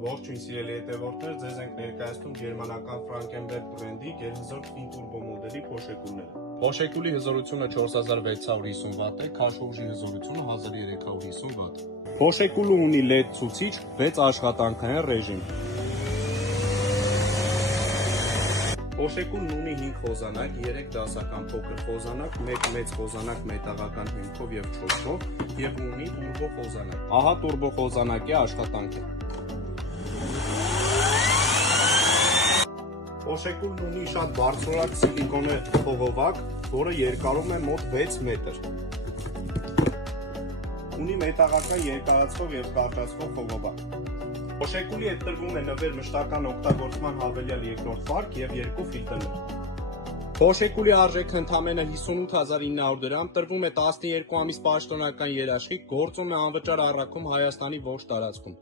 Ողջույն սիրելի հետևորդներ, ձեզ ենք ներկայացնում գերմանական Frankenberg բրենդի գերհզոր twin turbo մոդելի փոշեկուլները։ Փոշեկուլի հզորությունը 4650 վատ է, քաշուժի հզորությունը 1350 վատ։ Փոշեկուլը ունի LED ցուցիչ, 6 աշխատանքային ռեժիմ։ Փոշեկուլն ունի 5 խոզանակ, 3 դասական փոքր խոզանակ, 1 մեծ խոզանակ մետաղական հիմքով եւ չոքով եւ ունի տուրբո խոզանակ։ Ահա տուրբո խոզանակի աշխատանքը։ Փոշեկուլն ունի շատ բարձրորակ սիլիկոնե խողովակ, որը երկարում է մոտ 6 մետր։ Ունի մետաղական երկարացող եւ կարճացող խողովակ։ Փոշեկուլի հետ տրվում է նվեր մշտական օգտագործման հավելյալ երկրորդ վարկ եւ 2 ֆիլտրներ։ Փոշեկուլի արժեքը ընդամենը 58900 դրամ, տրվում է 12 ամիս պաշտոնական երաշխիք, գործում է անվճար առաքում Հայաստանի ողջ տարածքում։